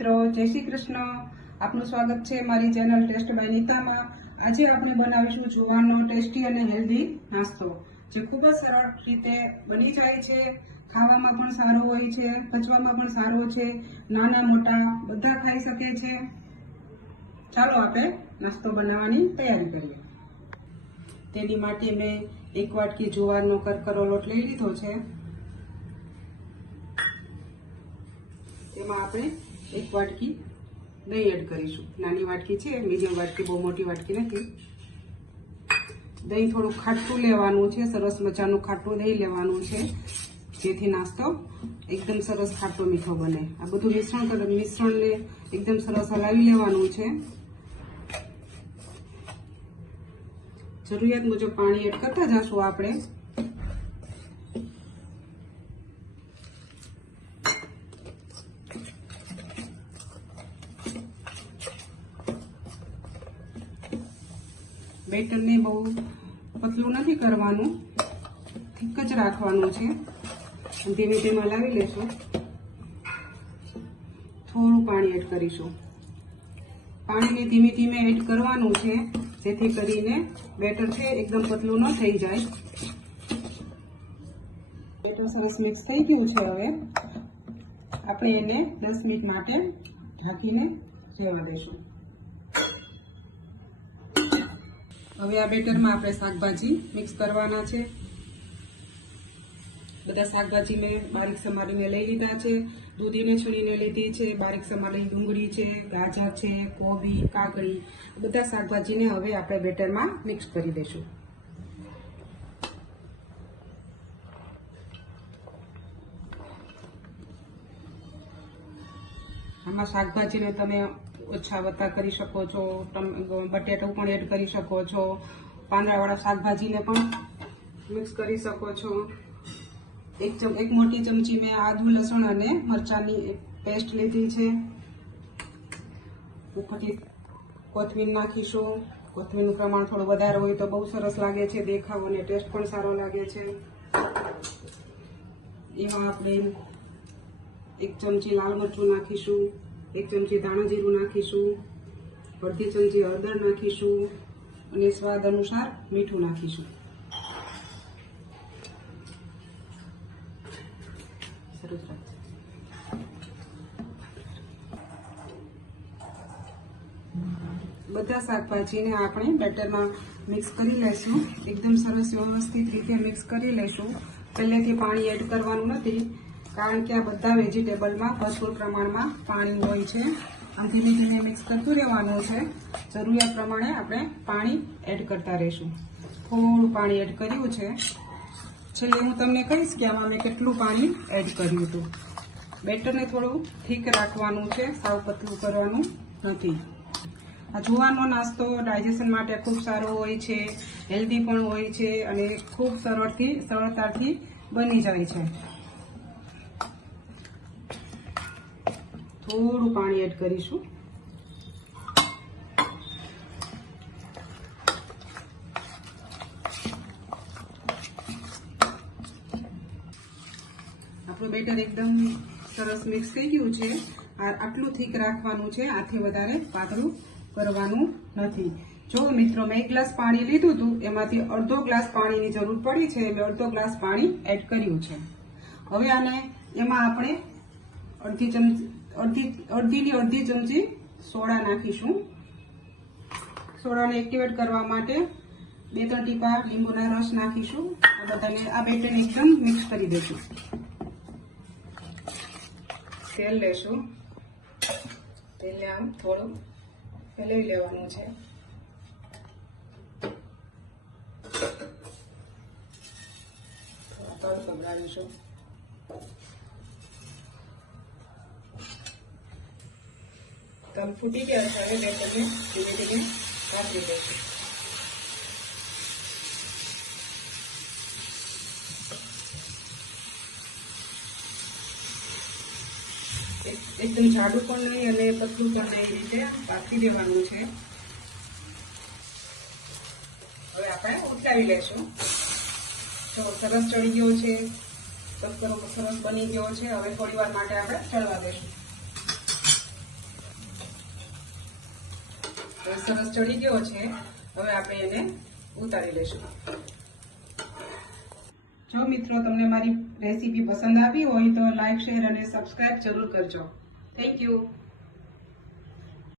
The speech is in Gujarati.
મિત્રો, જય શ્રી કૃષ્ણ। આપનું સ્વાગત છે મારી ચેનલ ટેસ્ટ બાય નીતામાં। આજે આપણે બનાવીશું જુવારનો ટેસ્ટી અને હેલ્ધી નાસ્તો, જે ખૂબ જ સરળ રીતે બની જાય છે। ખાવામાં પણ સારો હોય છે, પચવામાં પણ સારો છે, નાના મોટા બધા ખાઈ શકે છે। ચાલો આપણે નાસ્તો બનાવવાની તૈયારી કરીએ। તેની માટે મેં 1 વાટકી જુવારનો કરકરો લોટ લઈ લીધો છે। તેમાં આપણે 1 વાટકી દહીં એડ કરીશું। નાની વાટકી છે, મીડિયમ વાટકી, બહુ મોટી વાટકી નથી। દહીં થોડું ખાટું લેવાનું છે, સરસ મજાનું ખાટું દહીં લેવાનું છે, જેથી નાસ્તો એકદમ સરસ ખાટો મીઠો બને। આ બધું મિશ્રણને એકદમ સરસ હલાવી લેવાનું છે। જરૂરિયાત મુજબ પાણી એડ કરતા જશું આપણે। બેટરને બહુ પતલું નથી કરવાનું, ઠીક જ રાખવાનું છે। ધીમે ધીમે હલાવી લેશું। થોડું પાણી એડ કરીશું। પાણીને ધીમે ધીમે એડ કરવાનું છે, જેથી કરીને બેટર છે એકદમ પતલું ન થઈ જાય। બેટર સરસ મિક્સ થઈ ગયું છે। હવે આપણે એને 10 મિનિટ માટે ઢાંકીને રહેવા દેશું। હવે આ બેટરમાં આપણે શાકભાજી મિક્સ કરવાના છે। બધા શાકભાજી મેં બારીક સમારીને લઈ લીધા છે। દૂધીને છીણીને લીધી છે, બારીક સમારેલી ડુંગળી છે, ગાજર છે, કોબી, કાકડી, બધા શાકભાજીને હવે આપણે બેટરમાં મિક્સ કરી દઈશું। આમાં શાકભાજીને તમે ઓછા વત્તા કરી શકો છો, બટેટું પણ એડ કરી શકો છો, પાંદડાવાળા શાકભાજીને પણ મિક્સ કરી શકો છો। એક મોટી ચમચી મેં આદુ, લસણ અને મરચાંની પેસ્ટ લીધી છે। ઉપરથી કોથમીર નાખીશું। કોથમીરનું પ્રમાણ થોડું વધારે હોય તો બહુ સરસ લાગે છે, દેખાવ અને ટેસ્ટ પણ સારો લાગે છે। એમાં આપણે 1 ચમચી લાલ મરચું નાખીશું, 1 ચમચી ધાણા જીરું નાખીશું, અડધી ચમચી હળદર નાખીશું અને સ્વાદ અનુસાર મીઠું નાખીશું। બધા શાકભાજીને આપણે બેટરમાં મિક્સ કરી લઈશું। એકદમ સરસ વ્યવસ્થિત રીતે મિક્સ કરી લઈશું। પહેલેથી પાણી એડ કરવાનું નથી, કારણ કે આ બધા વેજીટેબલમાં ભરપૂર પ્રમાણમાં પાણી હોય છે। આમ ધીમે ધીમે મિક્સ કરતું રહેવાનું છે। જરૂરિયાત પ્રમાણે આપણે પાણી એડ કરતા રહીશું। થોડું પાણી એડ કર્યું છે। છેલ્લે હું તમને કહીશ કે આમાં મેં કેટલું પાણી એડ કર્યું હતું। બેટરને થોડું ઠીક રાખવાનું છે, સાવ પતલું કરવાનું નથી। આ જુવારનો નાસ્તો ડાયજેશન માટે ખૂબ સારો હોય છે, હેલ્ધી પણ હોય છે અને ખૂબ સરળતાથી બની જાય છે। થોડું પાણી એડ કરીશું। આપણું બેટર એકદમ સરસ મિક્સ થઈ ગયું છે। આટલું થીક રાખવાનું છે, આથી વધારે પાતળું કરવાનું નથી। જો મિત્રો, મેં 1 ગ્લાસ પાણી લીધું હતું, એમાંથી અડધો ગ્લાસ પાણીની જરૂર પડી છે, એટલે અડધો ગ્લાસ પાણી એડ કર્યું છે। હવે આને એમાં આપણે અડધી ચમચી સોડા નાખીશું। સોડાને એક્ટિવેટ કરવા માટે 2-3 ટીપા લીંબુના રસ નાખીશું। આ બેટરને એકદમ મિક્સ કરી દઈશું। તેલ લેશું। તેલને આમ થોડું ફેલાવી લેવાનું છે। તલ પકડાવીશું। તલ ફૂટી ગયા છે, હવે બેટરને ધીમે ધીમે કાઢી દઈશું। એકદમ જાડું પણ નહીં અને પતલું પણ નહીં, રીતે કાપી દેવાનું છે। હવે આપણે ઉઠાવી લેશું। તો સરસ ચડી ગયો છે, સરસ બની ગયો છે। હવે થોડી વાર માટે આપણે ચડવા દેશું। તો સરસ ચડી ગયો છે. હવે આપણે એને ઉતારી લઈશું. જો મિત્રો તમને મારી રેસીપી પસંદ આવી હોય તો લાઈક, શેર અને સબસ્ક્રાઇબ જરૂર કરજો. Thank you.